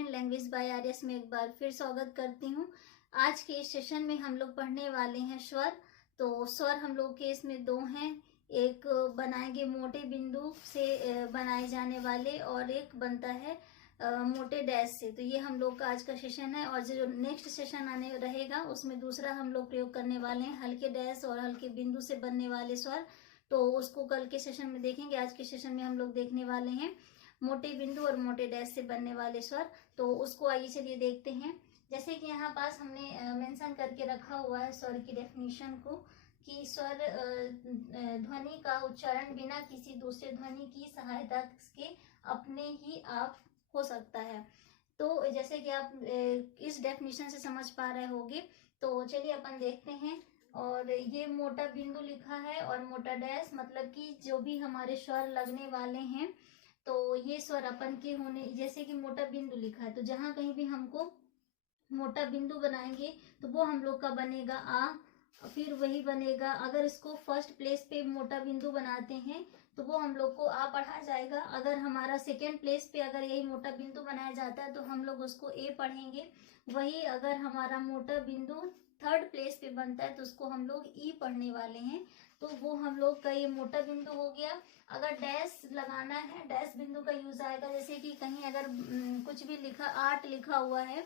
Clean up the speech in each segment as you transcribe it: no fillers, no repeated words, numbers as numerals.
Spoken language by RS में एक बार फिर स्वागत करती हूँ। आज के इस सेशन में हम लोग पढ़ने वाले हैं स्वर। तो स्वर हम लोग के इसमें दो हैं, एक बनाएंगे मोटे बिंदु से बनाए जाने वाले और एक बनता है मोटे डैश से। तो ये हम लोग का आज का सेशन है और जो नेक्स्ट सेशन आने रहेगा उसमें दूसरा हम लोग प्रयोग करने वाले हैं हल्के डैश और हल्के बिंदु से बनने वाले स्वर। तो उसको कल के सेशन में देखेंगे। आज के सेशन में हम लोग देखने वाले हैं मोटे बिंदु और मोटे डैश से बनने वाले स्वर। तो उसको आइए चलिए देखते हैं। जैसे कि यहाँ पास हमने मेंशन करके रखा हुआ है स्वर की डेफिनेशन को कि स्वर ध्वनि का उच्चारण बिना किसी दूसरे ध्वनि की सहायता के अपने ही आप हो सकता है। तो जैसे कि आप इस डेफिनेशन से समझ पा रहे होंगे। तो चलिए अपन देखते हैं। और ये मोटा बिंदु लिखा है और मोटा डैश मतलब कि जो भी हमारे स्वर लगने वाले हैं तो ये स्वर अपन के होने, जैसे कि मोटा बिंदु लिखा है तो जहां कहीं भी हमको मोटा बिंदु बनाएंगे तो वो हम लोग का बनेगा आ, फिर वही बनेगा। अगर इसको फर्स्ट प्लेस पे मोटा बिंदु बनाते हैं तो वो हम लोग को आ पढ़ा जाएगा। अगर हमारा सेकेंड प्लेस पे अगर यही मोटा बिंदु बनाया जाता है तो हम लोग उसको ए पढ़ेंगे। वही अगर हमारा मोटा बिंदु थर्ड प्लेस पे बनता है तो उसको हम लोग ई पढ़ने वाले हैं। तो वो हम लोग का ये मोटा बिंदु हो गया। अगर डैश लगाना है, डैश बिंदु का यूज आएगा। जैसे कि कहीं अगर कुछ भी लिखा आर्ट लिखा हुआ है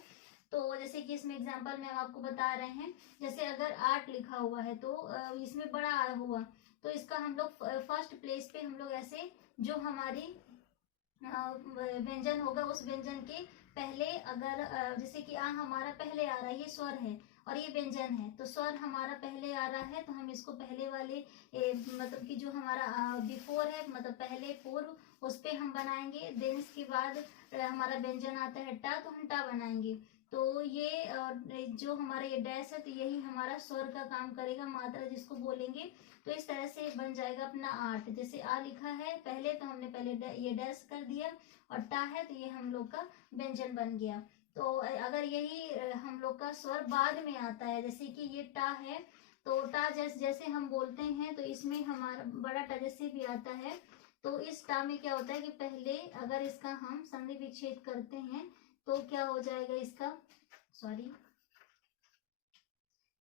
तो जैसे कि इसमें एग्जांपल में हम आपको बता रहे हैं, जैसे अगर आर्ट लिखा हुआ है तो इसमें बड़ा आ हुआ तो इसका हम लोग फर्स्ट प्लेस पे हम लोग ऐसे जो हमारी व्यंजन होगा उस व्यंजन के पहले अगर जैसे कि आ हमारा पहले आ रहा है, ये स्वर है और ये व्यंजन है तो स्वर हमारा पहले आ रहा है तो हम इसको पहले वाले मतलब कि जो हमारा बिफोर है मतलब पहले पूर्व उस पे हम बनाएंगे। देन इसके बाद हमारा व्यंजन आता है टा तो हम टा बनाएंगे। तो ये जो हमारा ये डैश है तो यही हमारा स्वर का काम करेगा, मात्रा जिसको बोलेंगे। तो इस तरह से बन जाएगा अपना आर्ट। जैसे आ लिखा है पहले तो हमने पहले ये डैश कर दिया और टा है तो ये हम लोग का व्यंजन बन गया। तो अगर यही हम लोग का स्वर बाद में आता है, जैसे कि ये टा है तो टा जैसे हम बोलते हैं तो इसमें हमारा बड़ा टा जैसे भी आता है तो इस टा में क्या होता है कि पहले अगर इसका हम संधि विच्छेद करते हैं तो क्या हो जाएगा इसका, सॉरी,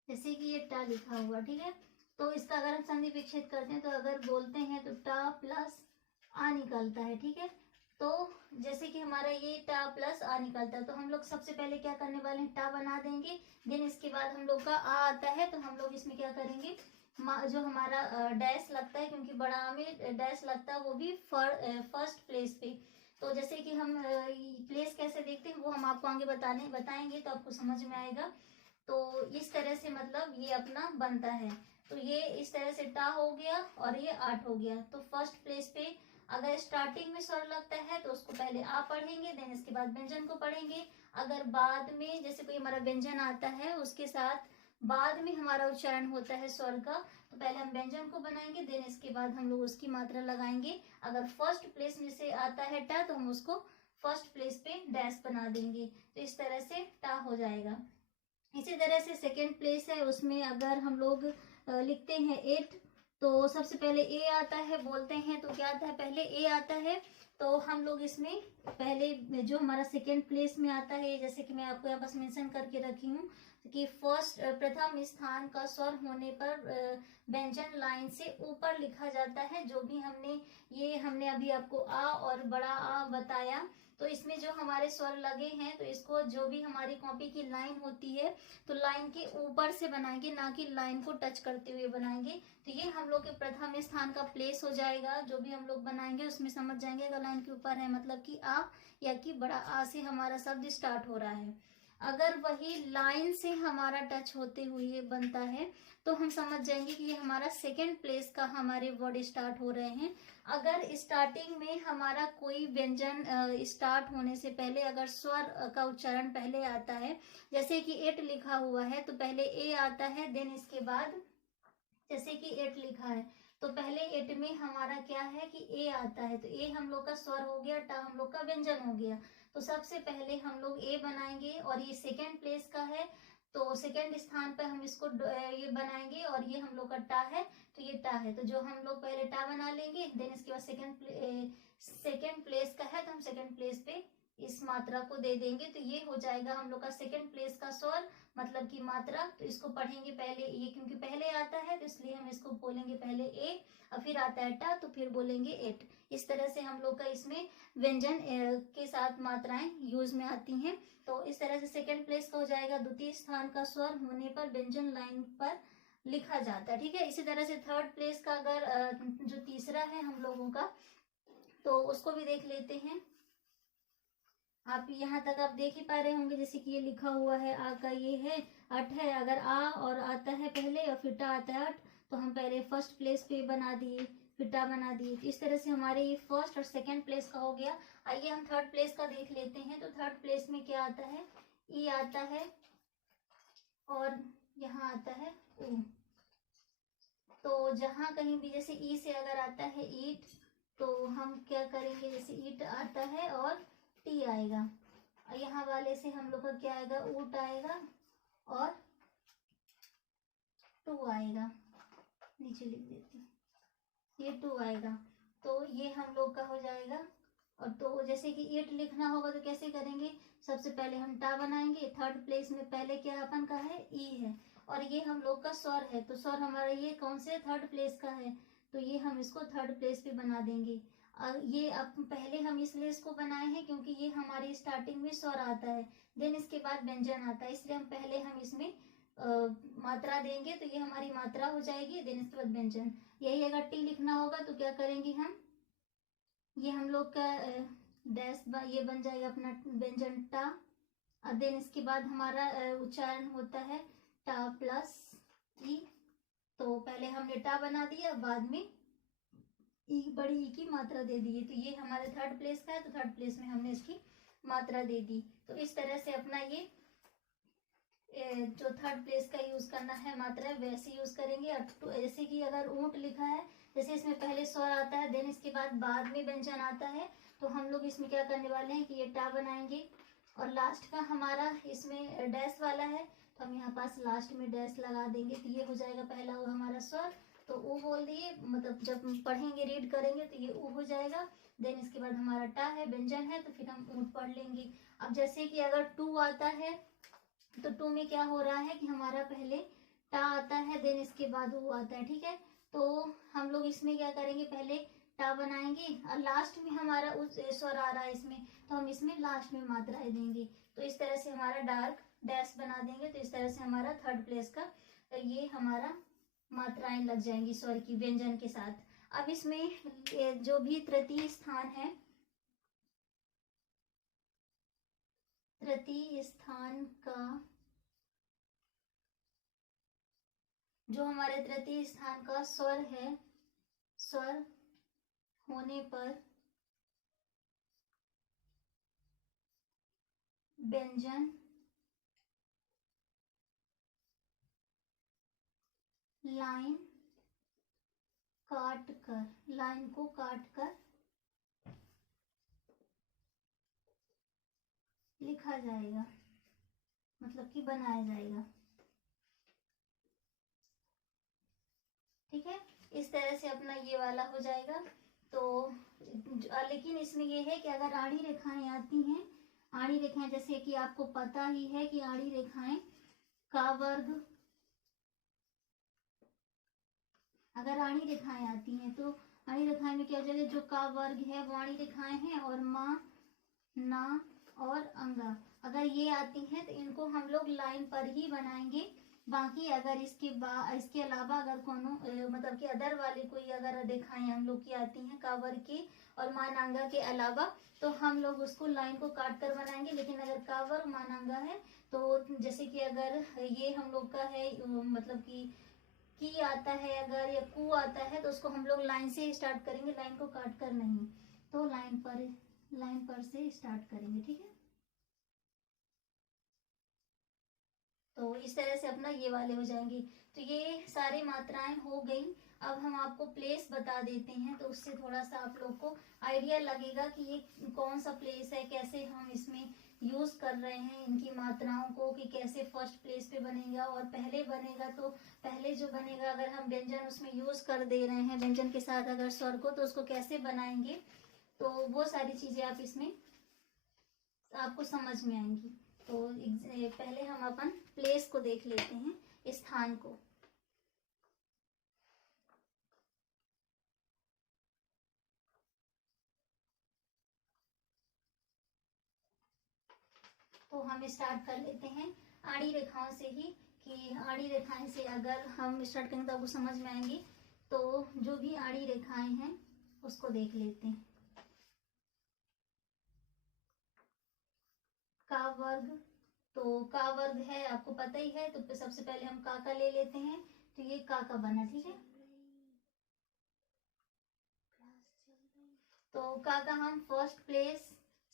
जैसे कि ये टा लिखा हुआ, ठीक है, तो इसका अगर हम संधि विच्छेद करते हैं तो अगर बोलते हैं तो टा प्लस आ निकलता है, ठीक है। तो जैसे कि हमारा ये टा प्लस आ निकलता है तो हम लोग सबसे पहले क्या करने वाले हैं, टा बना देंगे। देन इसके बाद हम लोग का आ आता है तो हम लोग इसमें क्या करेंगे, जो हमारा डैश लगता है, क्योंकि बड़ा आ में डैश लगता है वो भी फर्स्ट प्लेस पे। तो जैसे कि हम प्लेस कैसे देखते हैं वो हम आपको आगे बताएंगे तो आपको समझ में आएगा। तो इस तरह से मतलब ये अपना बनता है। तो ये इस तरह से टा हो गया और ये आठ हो गया। तो फर्स्ट प्लेस पे अगर स्टार्टिंग में स्वर लगता है तो उसको पहले आ पढ़ेंगे, देन इसके बाद व्यंजन को पढ़ेंगे। अगर बाद में जैसे कोई हमारा व्यंजन आता है उसके साथ बाद में हमारा उच्चारण होता है स्वर का तो पहले हम व्यंजन को बनाएंगे, देन इसके बाद हम लोग उसकी मात्रा लगाएंगे। अगर फर्स्ट प्लेस में से आता है टा तो हम उसको फर्स्ट प्लेस पे डैश बना देंगे। तो इस तरह से टा हो जाएगा। इसी तरह से सेकेंड प्लेस है, उसमें अगर हम लोग लिखते हैं एट तो सबसे पहले ए आता है, बोलते हैं तो क्या आता है, पहले ए आता है। तो हम लोग इसमें पहले जो हमारा सेकेंड प्लेस में आता है, जैसे कि मैं आपको यहाँ पास मेंशन करके रखी हूँ कि फर्स्ट प्रथम स्थान का स्वर होने पर व्यंजन लाइन से ऊपर लिखा जाता है। जो भी हमने अभी आपको आ और बड़ा आ बताया तो इसमें जो हमारे स्वर लगे हैं तो इसको जो भी हमारी कॉपी की लाइन होती है तो लाइन के ऊपर से बनाएंगे, ना कि लाइन को टच करते हुए बनाएंगे। तो ये हम लोग के प्रथम स्थान का प्लेस हो जाएगा। जो भी हम लोग बनाएंगे उसमें समझ जाएंगे अगर लाइन के ऊपर है मतलब कि आ या कि बड़ा आ से हमारा शब्द स्टार्ट हो रहा है। अगर वही लाइन से हमारा टच होते हुए बनता है तो हम समझ जाएंगे कि ये हमारा सेकेंड प्लेस का हमारे वर्ड स्टार्ट हो रहे हैं। अगर स्टार्टिंग में हमारा कोई व्यंजन स्टार्ट होने से पहले अगर स्वर का उच्चारण पहले आता है, जैसे कि एट लिखा हुआ है तो पहले ए आता है, देन इसके बाद जैसे कि एट लिखा है तो पहले एट में हमारा क्या है कि ए आता है तो ए हम लोग का स्वर हो गया, टा हम लोग का व्यंजन हो गया। तो सबसे पहले हम लोग ए बनाएंगे और ये सेकेंड प्लेस का है तो सेकेंड स्थान पर हम इसको ये बनाएंगे और ये हम लोग का टा है तो ये टा है। तो जो हम लोग पहले टा बना लेंगे, देन इसके बाद सेकेंड प्लेस का है तो हम सेकेंड प्लेस पे इस मात्रा को दे देंगे तो ये हो जाएगा हम लोग का सेकंड प्लेस का स्वर, मतलब की मात्रा। तो इसको पढ़ेंगे पहले ये, क्योंकि पहले आता है तो इसलिए हम इसको बोलेंगे पहले ए, और फिर आता है टा, तो फिर बोलेंगे एट। इस तरह से हम लोग का इसमें व्यंजन के साथ मात्राएं यूज में आती हैं। तो इस तरह से सेकंड प्लेस का हो जाएगा द्वितीय स्थान का स्वर होने पर व्यंजन लाइन पर लिखा जाता है, ठीक है। इसी तरह से थर्ड प्लेस का अगर जो तीसरा है हम लोगों का, तो उसको भी देख लेते हैं। आप यहाँ तक आप देख ही पा रहे होंगे, जैसे कि ये लिखा हुआ है आ का ये है अठ है। अगर आ और आता है पहले और फिर टा आता है अठ, तो हम पहले फर्स्ट प्लेस पे बना दिए, फिर टा बना दिए। तो इस तरह से हमारे ये फर्स्ट और सेकंड प्लेस का हो गया। आइए हम थर्ड प्लेस का देख लेते हैं। तो थर्ड प्लेस में क्या आता है, ई आता है और यहाँ आता है ऊ। तो जहां कहीं भी जैसे ई से अगर आता है ईट, तो हम क्या करेंगे, जैसे ईट आता है और टी आएगा, और यहाँ वाले से हम लोग का क्या आएगा, ऊट आएगा और टू आएगा। नीचे लिख देती हूँ, ये टू आएगा। तो ये हम लोग का हो जाएगा। और तो जैसे कि ईट लिखना होगा तो कैसे करेंगे, सबसे पहले हम टा बनाएंगे। थर्ड प्लेस में पहले क्या अपन का है, ई है, और ये हम लोग का स्वर है। तो स्वर हमारा ये कौन से थर्ड प्लेस का है, तो ये हम इसको थर्ड प्लेस पे बना देंगे। ये अब पहले हम इसलिए इसको बनाए हैं क्योंकि ये हमारी स्टार्टिंग में स्वर आता है, देन इसके बाद व्यंजन आता है, इसलिए हम पहले हम इसमें मात्रा देंगे। तो ये हमारी मात्रा हो जाएगी, देन इसके बाद व्यंजन। यही अगर टी लिखना होगा तो क्या करेंगे हम, ये हम लोग का डैश ये बन जाएगा अपना व्यंजन टा, और देन इसके बाद हमारा उच्चारण होता है टा प्लस ई। तो पहले हमने टा बना दिया, बाद में ई बड़ी ई की मात्रा दे दी है। तो ये हमारे थर्ड प्लेस का है, तो थर्ड प्लेस में हमने इसकी मात्रा दे दी। तो इस तरह से अपना ये जो थर्ड प्लेस का यूज करना है मात्रा वैसे यूज करेंगे। जैसे कि अगर ऊंट लिखा है, जैसे इसमें पहले स्वर आता है, देन इसके बाद में व्यंजन आता है, तो हम लोग इसमें क्या करने वाले हैं कि ये टा बनाएंगे, और लास्ट का हमारा इसमें डैश वाला है, तो हम यहाँ पास लास्ट में डैश लगा देंगे। तो ये हो जाएगा पहला वो हमारा स्वर, तो ऊ बोल दिए, मतलब जब पढ़ेंगे रीड करेंगे तो ये ऊ हो जाएगा। देन इसके बाद हमारा टा है, व्यंजन है, तो फिर हम ऊंट पढ़ लेंगे। अब जैसे कि अगर टू आता है, तो टू में क्या हो रहा है कि हमारा पहले टा आता है, देन इसके बाद ऊ आता है, ठीक है। तो हम लोग इसमें क्या करेंगे, पहले टा बनाएंगे, और लास्ट में हमारा उस स्वर आ रहा है इसमें, तो हम इसमें लास्ट में मात्राएं देंगे। तो इस तरह से हमारा डार्क डैश बना देंगे। तो इस तरह से हमारा थर्ड प्लेस का ये हमारा मात्राएं लग जाएंगी स्वर की व्यंजन के साथ। अब इसमें जो भी तृतीय स्थान है, तृतीय स्थान का जो हमारे तृतीय स्थान का स्वर है, स्वर होने पर व्यंजन लाइन काट कर, लाइन को काट कर लिखा जाएगा, मतलब कि बनाया जाएगा, ठीक है। इस तरह से अपना ये वाला हो जाएगा। तो लेकिन इसमें ये है कि अगर आड़ी रेखाएं आती हैं, आड़ी रेखाएं जैसे कि आपको पता ही है कि आड़ी रेखाएं का वर्ग, अगर आड़ी रेखाएं आती हैं तो आड़ी रेखाएं में क्या हो जाएगा, जो का वर्ग है वो आड़ी रेखाएं हैं, और माँ ना और अंगा अगर ये आती हैं तो इनको हम लोग लाइन पर ही बनाएंगे। बाकी अगर इसके अलावा अगर कोनो मतलब कि अदर वाले कोई अगर रेखाएं हम लोग की आती हैं कावर की और मानांगा के अलावा, तो हम लोग उसको लाइन को काट कर बनाएंगे। लेकिन अगर कावर मानांगा है तो जैसे कि अगर ये हम लोग का है मतलब की आता है अगर या कु आता है, तो उसको हम लोग लाइन से ही स्टार्ट करेंगे, लाइन को काट कर नहीं। तो लाइन पर से स्टार्ट करेंगे, ठीक है। तो इस तरह से अपना ये वाले हो जाएंगे। तो ये सारी मात्राएं हो गई। अब हम आपको प्लेस बता देते हैं, तो उससे थोड़ा सा आप लोग को आइडिया लगेगा कि ये कौन सा प्लेस है, कैसे हम इसमें यूज कर रहे हैं इनकी मात्राओं को, कि कैसे फर्स्ट प्लेस पे बनेगा और पहले बनेगा। तो पहले जो बनेगा अगर हम व्यंजन उसमें यूज कर दे रहे हैं व्यंजन के साथ अगर स्वर को, तो उसको कैसे बनाएंगे, तो वो सारी चीजें आप इसमें आपको समझ में आएंगी। तो पहले हम अपन प्लेस को देख लेते हैं, स्थान को। तो हम स्टार्ट कर लेते हैं आड़ी रेखाओं से ही, कि आड़ी रेखाएं से अगर हम स्टार्ट करेंगे तो आपको समझ में आएंगी। तो जो भी आड़ी रेखाएं हैं उसको देख लेते हैं। का वर्ग, तो का वर्ग है आपको पता ही है, तो सबसे पहले हम का ले लेते हैं। तो ये का बना, ठीक है। तो का हम फर्स्ट प्लेस,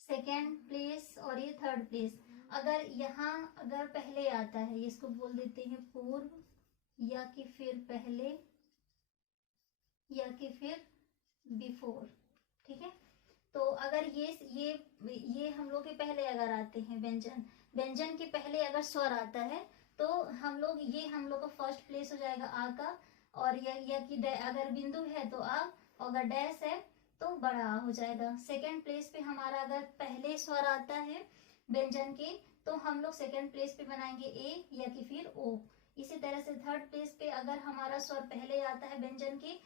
सेकेंड प्लेस और ये थर्ड प्लेस। अगर यहाँ अगर पहले आता है, इसको बोल देते हैं पूर्व, या कि फिर पहले, या कि फिर बिफोर, ठीक है। तो अगर ये हम लोग के पहले अगर आते हैं व्यंजन, व्यंजन के पहले अगर स्वर आता है तो हम लोग का फर्स्ट प्लेस हो जाएगा आ का। और या कि अगर बिंदु है तो आ, और अगर डैश है तो बड़ा आ हो जाएगा। सेकेंड प्लेस पे हमारा अगर पहले स्वर आता है व्यंजन के तो हम लोग सेकेंड प्लेस पे बनाएंगे ए या कि फिर ओ। इसी तरह से थर्ड प्लेस पे अगर हमारा स्वर पहले आता है व्यंजन के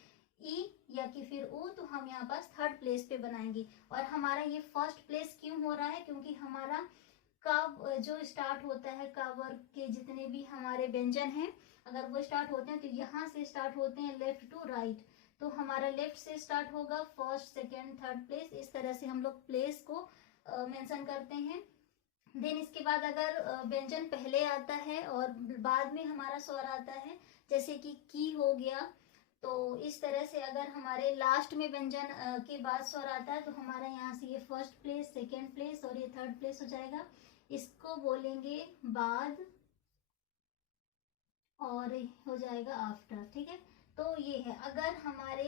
ई या कि फिर ऊ, तो हम यहाँ पास थर्ड प्लेस पे बनाएंगे। और हमारा ये फर्स्ट प्लेस क्यों हो रहा है, क्योंकि हमारा का जो स्टार्ट होता है का वर्ग के जितने भी हमारे व्यंजन हैं, अगर वो स्टार्ट होते हैं तो यहाँ से स्टार्ट होते हैं लेफ्ट टू राइट। तो हमारा लेफ्ट से स्टार्ट होगा फर्स्ट, सेकेंड, थर्ड प्लेस। इस तरह से हम लोग प्लेस को मेंशन करते हैं। देन इसके बाद अगर व्यंजन पहले आता है और बाद में हमारा स्वर आता है, जैसे कि की हो गया, तो इस तरह से अगर हमारे लास्ट में व्यंजन के बाद स्वर आता है तो हमारा यहाँ से ये फर्स्ट प्लेस, सेकेंड प्लेस और ये थर्ड प्लेस हो जाएगा। इसको बोलेंगे बाद और हो जाएगा आफ्टर, ठीक है। तो ये है, अगर हमारे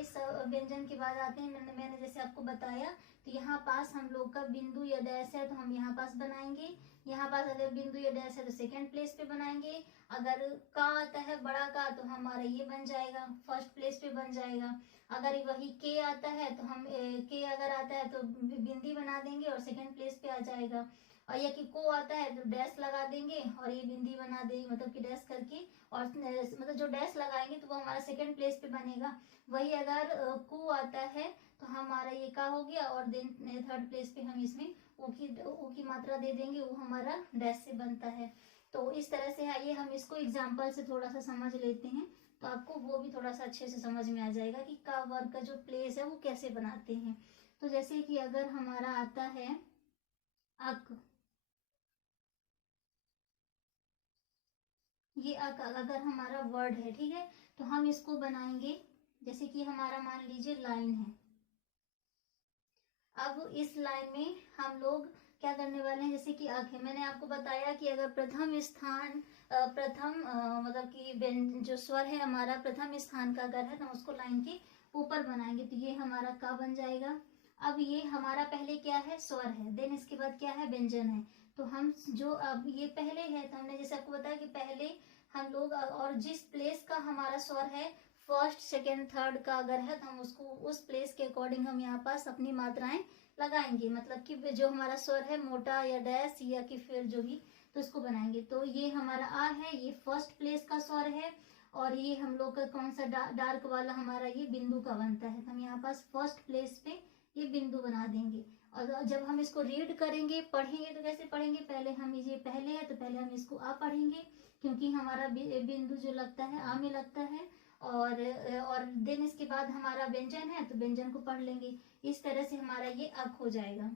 व्यंजन के बाद आते हैं, मैंने जैसे आपको बताया, तो यहाँ पास हम लोग का बिंदु या डैश है तो हम यहाँ पास बनाएंगे। यहाँ पास अगर बिंदु या डैश है तो सेकेंड प्लेस पे बनाएंगे। अगर का आता है बड़ा का तो हमारा ये बन जाएगा, फर्स्ट प्लेस पे बन जाएगा। अगर वही के आता है तो हम के अगर आता है तो बिंदी बना देंगे और सेकेंड प्लेस पे आ जाएगा। और या कि को आता है तो डैश लगा देंगे और ये बिंदी बना देंगे, मतलब कि डैश करके, और मतलब जो डैश लगाएंगे तो वो हमारा सेकंड प्लेस पे बनेगा। वही अगर कु आता है तो हमारा ये का हो गया, और देन थर्ड प्लेस पे हम इसमें ओ की मात्रा दे देंगे, वो हमारा डैश से बनता है। तो इस तरह से आइए हम इसको एग्जाम्पल से थोड़ा सा समझ लेते हैं, तो आपको वो भी थोड़ा सा अच्छे से समझ में आ जाएगा कि का वर्ग का जो प्लेस है वो कैसे बनाते हैं। तो जैसे कि अगर हमारा आता है अक, ये अगर हमारा वर्ड है, ठीक है, तो हम इसको बनाएंगे जैसे कि हमारा मान लीजिए लाइन है। अब इस लाइन में हम लोग क्या करने वाले हैं, जैसे कि अक है, मैंने आपको बताया कि अगर प्रथम स्थान मतलब कि जो स्वर है हमारा प्रथम स्थान का अगर है तो उसको लाइन के ऊपर बनाएंगे, तो ये हमारा का बन जाएगा। अब ये हमारा पहले क्या है, स्वर है, देन इसके बाद क्या है, व्यंजन है। तो हम जो अब ये पहले है तो हमने जैसे आपको बताया कि पहले हम लोग और जिस प्लेस का हमारा स्वर है फर्स्ट, सेकेंड, थर्ड का अगर है तो हम उसको उस प्लेस के अकॉर्डिंग हम यहाँ पास अपनी मात्राएं लगाएंगे, मतलब कि जो हमारा स्वर है मोटा या डैश या कि फिर जो भी, तो इसको बनाएंगे। तो ये हमारा आ है, ये फर्स्ट प्लेस का स्वर है, और ये हम लोग का कौन सा डार्क वाला हमारा ये बिंदु का बनता है, तो हम यहाँ पास फर्स्ट प्लेस पे ये बिंदु बना देंगे। और जब हम इसको रीड करेंगे, पढ़ेंगे, तो कैसे पढ़ेंगे, पहले हम ये पहले है तो पहले हम इसको आ पढ़ेंगे, क्योंकि हमारा बिंदु जो लगता है आ में लगता है। और देन इसके बाद हमारा व्यंजन है तो व्यंजन को पढ़ लेंगे। इस तरह से हमारा ये अक हो जाएगा।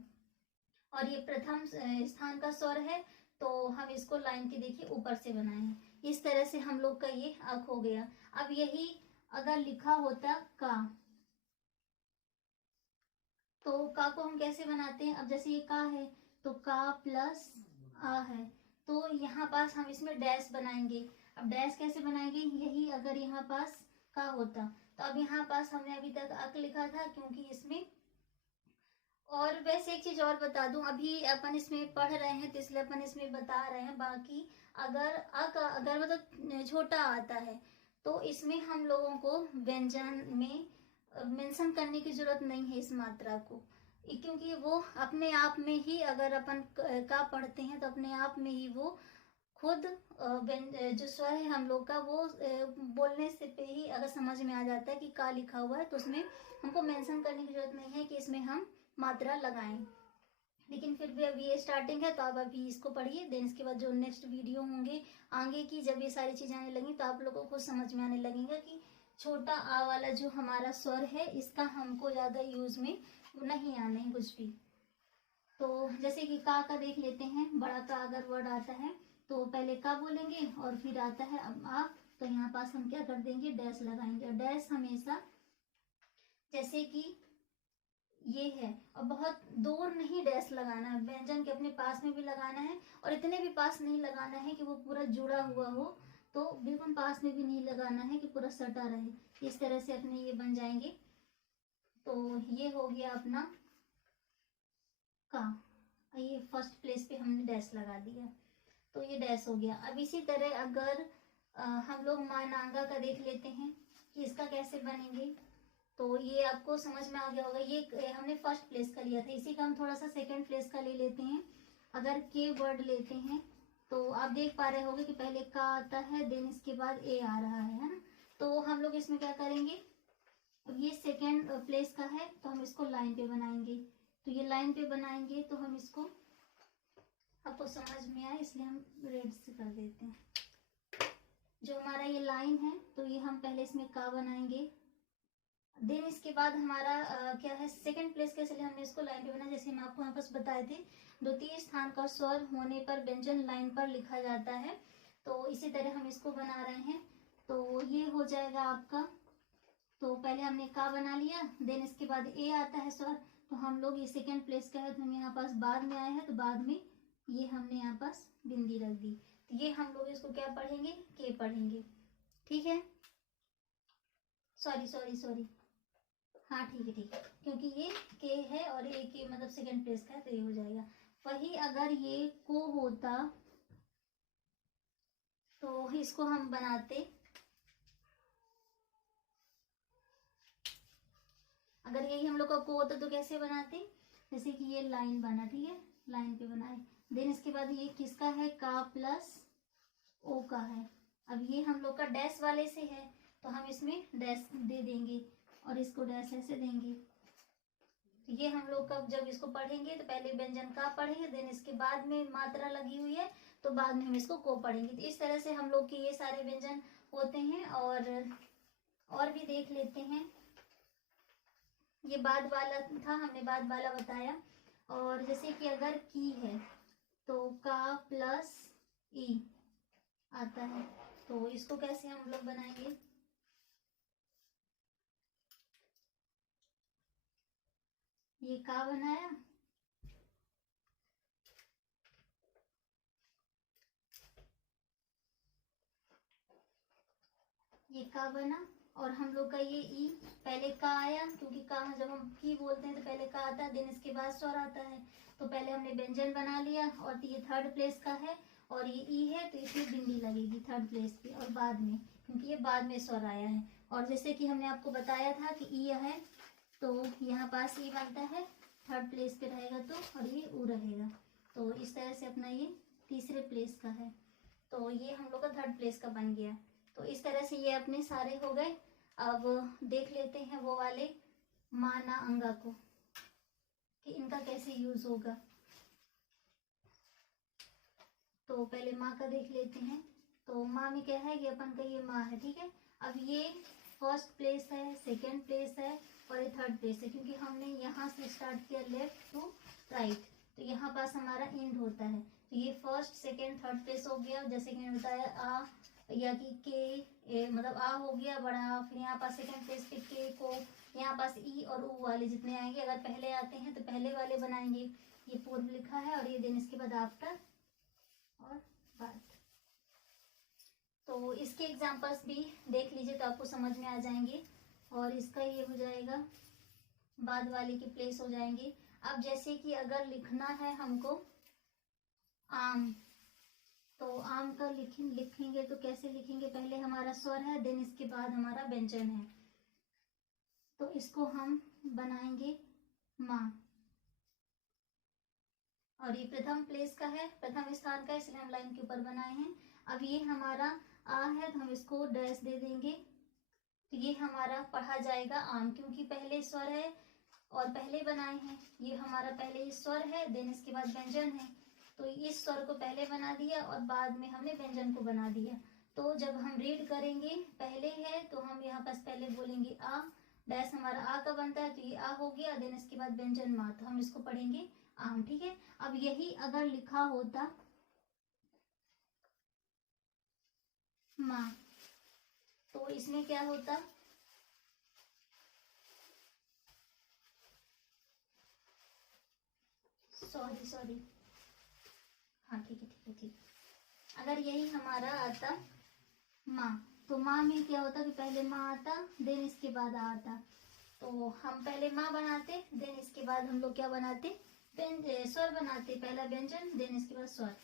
और ये प्रथम स्थान का स्वर है तो हम इसको लाइन के देखिए ऊपर से बनाए हैं। इस तरह से हम लोग का ये अक हो गया। अब यही अगर लिखा होता का, तो का को हम कैसे बनाते हैं, अब जैसे ये का है तो का प्लस आ है, तो यहाँ पास हम इसमें डैश बनाएंगे। अब डैश कैसे बनाएंगे, यही अगर यहाँ पास का होता, तो अब यहाँ पास हमने अभी तक अक लिखा था क्योंकि इसमें, और वैसे एक चीज और बता दूं, अभी अपन इसमें पढ़ रहे हैं तो इसलिए अपन इसमें बता रहे हैं। बाकी अगर अगर मतलब छोटा आता है तो इसमें हम लोगों को व्यंजन में मेंशन करने की जरूरत नहीं है इस मात्रा को। क्योंकि वो अपने आप में ही अगर अपन का पढ़ते हैं तो अपने आप में ही वो खुद जो स्वर है हम लोग का वो बोलने से पे ही अगर समझ में आ जाता है कि का लिखा हुआ है, तो उसमें हमको मेंशन करने की जरूरत नहीं है कि इसमें हम मात्रा लगाएं। लेकिन फिर भी अभी ये स्टार्टिंग है तो आप अभी इसको पढ़िए, देन इसके बाद जो नेक्स्ट वीडियो होंगे आगे की, जब ये सारी चीजें आने लगी तो आप लोगों को समझ में आने लगेगा कि छोटा आ वाला जो हमारा स्वर है इसका हमको ज्यादा यूज में नहीं आना है कुछ भी। तो जैसे कि का देख लेते हैं, बड़ा का अगर वर्ड आता है तो पहले का बोलेंगे और फिर आता है अब आ, तो यहाँ पास हम क्या कर देंगे, डैश लगाएंगे। और डैश हमेशा जैसे कि ये है, और बहुत दूर नहीं डैश लगाना है, व्यंजन के अपने पास में भी लगाना है और इतने भी पास नहीं लगाना है कि वो पूरा जुड़ा हुआ हो, तो बिल्कुल पास में भी नहीं लगाना है कि पूरा सटा रहे। इस तरह से अपने ये बन जाएंगे। तो ये हो गया अपना का, ये फर्स्ट प्लेस पे हमने डैश लगा दिया, तो ये डैश हो गया। अब इसी तरह अगर हम लोग मानांगा का देख लेते हैं कि इसका कैसे बनेंगे, तो ये आपको समझ में आ गया होगा। ये हमने फर्स्ट प्लेस का लिया था, इसी का हम थोड़ा सा सेकंड प्लेस का ले लेते हैं। अगर के वर्ड लेते हैं तो आप देख पा रहे होंगे कि पहले का आता है, देन इसके बाद ए आ रहा है ना। तो हम लोग इसमें क्या करेंगे, अब ये सेकेंड प्लेस का है तो हम इसको लाइन पे बनाएंगे। तो ये लाइन पे बनाएंगे तो हम इसको, आपको समझ में आए इसलिए हम रेड से कर देते हैं। जो हमारा ये लाइन है तो ये हम पहले इसमें का बनाएंगे, देन इसके बाद हमारा क्या है, सेकंड प्लेस के लिए हमने इसको लाइन पे बना। जैसे हम आपको यहाँ पास बताए थे, द्वितीय स्थान का स्वर होने पर व्यंजन लाइन पर लिखा जाता है, तो इसी तरह हम इसको बना रहे हैं। तो ये हो जाएगा आपका, तो पहले हमने का बना लिया, देन इसके बाद ए आता है स्वर, तो हम लोग ये सेकेंड प्लेस का है तो हम यहाँ पास बाद में आए हैं, तो बाद में ये हमने यहाँ पास बिंदी रख दी। तो ये हम लोग इसको क्या पढ़ेंगे, के पढ़ेंगे, ठीक है। सॉरी सॉरी सॉरी, हाँ ठीक है ठीक है, क्योंकि ये के है और ये के मतलब सेकेंड प्लेस का है तो ये हो जाएगा। वही अगर ये को होता तो इसको हम बनाते, अगर यही हम लोग का को होता तो कैसे बनाते, जैसे कि ये लाइन बना, ठीक है, लाइन पे बनाए, देन इसके बाद ये किसका है, का प्लस ओ का है। अब ये हम लोग का डैश वाले से है तो हम इसमें डैश दे देंगे और इसको डैश ऐसे देंगे। ये हम लोग का जब इसको पढ़ेंगे तो पहले व्यंजन का पढ़ेंगे, देन इसके बाद में मात्रा लगी हुई है तो बाद में हम इसको को पढ़ेंगे। तो इस तरह से हम लोग के ये सारे व्यंजन होते हैं। और भी देख लेते हैं, ये बाद वाला था, हमने बाद वाला बताया। और जैसे कि अगर की है तो का प्लस ई आता है, तो इसको कैसे हम लोग बनाएंगे, ये का बनाया, ये का बना, और हम लोग का ये ई, पहले का आया क्योंकि का जब हम की बोलते हैं तो पहले का आता है, देन इसके बाद स्वर आता है, तो पहले हमने व्यंजन बना लिया और ये थर्ड प्लेस का है और ये ई है तो इसमें बिंदी लगेगी थर्ड प्लेस पे और बाद में, क्योंकि ये बाद में स्वर आया है। और जैसे कि हमने आपको बताया था कि ई है तो यहाँ पास ई बनता है, थर्ड प्लेस पे रहेगा तो, और ये ऊ रहेगा। तो इस तरह से अपना ये तीसरे प्लेस का है, तो ये हम लोग का थर्ड प्लेस का बन गया। तो इस तरह से ये अपने सारे हो गए। अब देख लेते हैं वो वाले माना अंगा को कि इनका कैसे यूज होगा। तो पहले माँ का देख लेते हैं। तो माँ में क्या है कि अपन का ये माँ है, ठीक है। अब ये फर्स्ट प्लेस है, सेकेंड प्लेस है और ये थर्ड प्लेस है, क्योंकि हमने यहाँ से स्टार्ट किया लेफ्ट टू राइट, तो यहाँ पास हमारा एंड होता है। तो ये फर्स्ट सेकेंड थर्ड प्लेस हो गया। जैसे कि मैंने बताया आ या कि के मतलब आ हो गया बड़ा, फिर यहाँ पास सेकेंड प्लेस पे के को, यहाँ पास ई और ऊ वाले जितने आएंगे, अगर पहले आते हैं तो पहले वाले बनाएंगे। ये पूर्व लिखा है और ये दिन इसके बाद आफ्टर और बाद। तो इसके एग्जांपल्स भी देख लीजिए तो आपको समझ में आ जाएंगे। और इसका ये हो जाएगा, बाद वाले के प्लेस हो जाएंगे। अब जैसे कि अगर लिखना है हमको आम, तो आम का लिखेंगे तो कैसे लिखेंगे, पहले हमारा स्वर है, देन इसके बाद हमारा व्यंजन है, तो इसको हम बनाएंगे माँ। और ये प्रथम प्लेस का है, प्रथम स्थान का, इसलिए हम लाइन के ऊपर बनाए हैं। अब ये हमारा आ है तो हम इसको डैश दे देंगे, तो ये हमारा पढ़ा जाएगा आम, क्योंकि पहले स्वर है और पहले बनाए हैं। ये हमारा पहले स्वर है, देन इसके बाद व्यंजन है, तो इस स्वर को पहले बना दिया और बाद में हमने व्यंजन को बना दिया। तो जब हम रीड करेंगे, पहले है तो हम यहाँ पास पहले बोलेंगे आ, डैश हमारा आ का बनता है, तो ये आ हो गया, देन इसके बाद व्यंजन मा, तो हम इसको पढ़ेंगे आम। ठीक है, अब यही अगर लिखा होता माँ, तो इसमें क्या होता, सॉरी, हाँ ठीक है ठीक है ठीक, अगर यही हमारा आता माँ, तो माँ में क्या होता कि पहले माँ आता, देन इसके बाद आ आता, तो हम पहले माँ बनाते, देन इसके बाद हम लोग क्या बनाते, स्वर बनाते, पहला व्यंजन देन इसके बाद स्वर।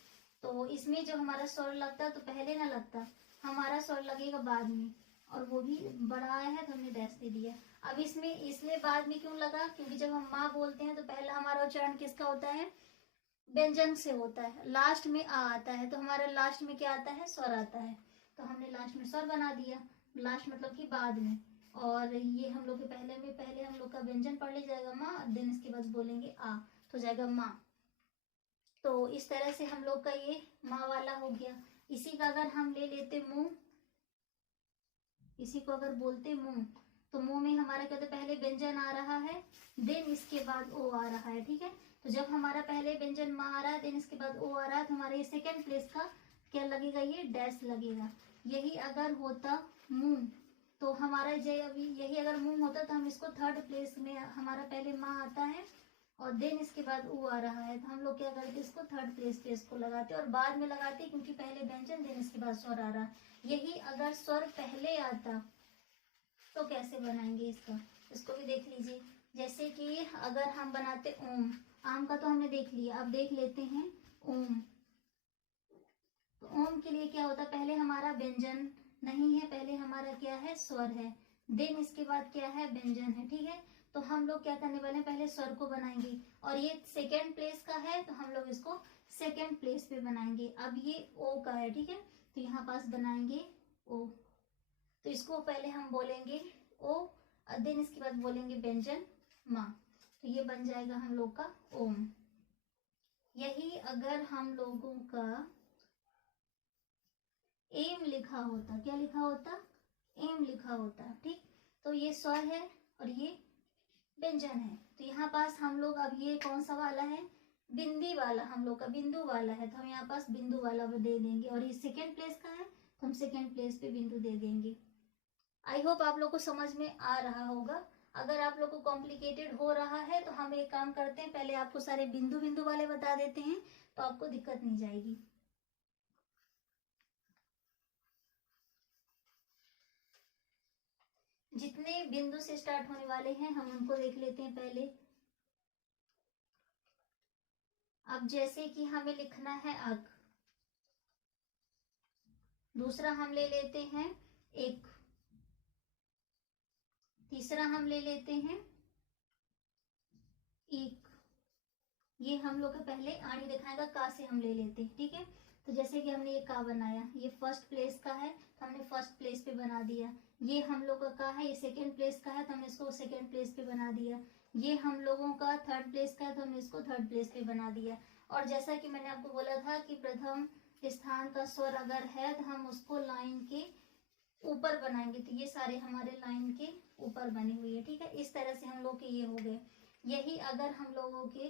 तो इसमें जो हमारा स्वर लगता तो पहले ना लगता, हमारा स्वर लगेगा बाद में, और वो भी बड़ा आया है तो हमने डैश दे दिया। अब इसमें इसलिए बाद में क्यों लगा, क्योंकि जब हम माँ बोलते हैं तो पहला हमारा उच्चारण किसका होता है, व्यंजन से होता है, लास्ट में आ आता है, तो हमारा लास्ट में क्या आता है, स्वर आता है, तो हमने लास्ट में स्वर बना दिया, लास्ट मतलब कि बाद में। और ये हम लोग के पहले में, पहले हम लोग का व्यंजन पढ़ लिया जाएगा माँ, देन इसके बाद बोलेंगे आ, तो जाएगा माँ। तो इस तरह से हम लोग का ये माँ वाला हो गया। इसी का अगर हम ले लेते मुंह, इसी को अगर बोलते मुंह, तो मुंह में हमारा क्या होता है, पहले व्यंजन आ रहा है, देन इसके बाद ओ आ रहा है। ठीक है, तो जब हमारा पहले व्यंजन माँ आ रहा है, देन इसके बाद ओ आ रहा है, तो हमारे सेकेंड प्लेस का क्या लगेगा, ये डैश लगेगा। यही अगर होता मुंह, तो हमारा यही अगर मुंह होता तो हम इसको थर्ड प्लेस में, हमारा पहले माँ आता है और देन इसके बाद ऊ आ रहा है, तो हम लोग क्या करते, इसको थर्ड प्लेस पे इसको लगाते और बाद में लगाते, क्योंकि पहले व्यंजन देन इसके बाद स्वर आ रहा है। यही अगर स्वर पहले आता तो कैसे बनाएंगे इसका, इसको भी देख लीजिए। जैसे कि अगर हम बनाते ओम, आम का तो हमने देख लिया, अब देख लेते हैं ओम। तो ओम के लिए क्या होता है, पहले हमारा व्यंजन नहीं है, पहले हमारा क्या है, स्वर है, देन इसके बाद क्या है, व्यंजन है। ठीक है, तो हम लोग क्या करने वाले हैं, पहले स्वर को बनाएंगे, और ये सेकेंड प्लेस का है तो हम लोग इसको सेकेंड प्लेस पे बनाएंगे। अब ये ओ का है, ठीक है, तो यहाँ पास बनाएंगे ओ, तो इसको पहले हम बोलेंगे ओ, देन इसके बाद बोलेंगे व्यंजन माँ, तो ये बन जाएगा हम लोग का ओम। यही अगर हम लोगों का एम लिखा होता, क्या लिखा होता, एम लिखा होता। ठीक, तो ये स्वर है और ये व्यंजन है, तो यहाँ पास हम लोग, अब ये कौन सा वाला है, बिंदी वाला, हम लोग का बिंदु वाला है, तो हम यहाँ पास बिंदु वाला दे देंगे, और ये सेकेंड प्लेस का है तो हम सेकेंड प्लेस पे बिंदु दे देंगे। आई होप आप लोग को समझ में आ रहा होगा। अगर आप लोग को कॉम्प्लिकेटेड हो रहा है तो हम एक काम करते हैं, पहले आपको सारे बिंदु बिंदु वाले बता देते हैं, तो आपको दिक्कत नहीं जाएगी। जितने बिंदु से स्टार्ट होने वाले हैं हम उनको देख लेते हैं पहले। अब जैसे कि हमें लिखना है अक, दूसरा हम ले लेते हैं एक, तीसरा हम ले लेते हैं एक, ये हम लोग का पहले आनी दिखाएगा, का से हम ले लेते हैं। ठीक है, तो जैसे कि हमने ये का बनाया, ये फर्स्ट प्लेस का है तो हमने फर्स्ट प्लेस पे बना दिया। ये हम लोग का है, ये सेकंड प्लेस का है तो हमने इसको सेकंड प्लेस पे बना दिया। ये हम लोगों का थर्ड प्लेस का है तो हमने इसको थर्ड प्लेस पे बना दिया। और जैसा कि मैंने आपको बोला था कि प्रथम स्थान का स्वर अगर है तो हम उसको लाइन के ऊपर बनाएंगे, तो ये सारे हमारे लाइन के ऊपर बने हुए है। ठीक है, इस तरह से हम लोग के ये हो गए। यही अगर हम लोगों के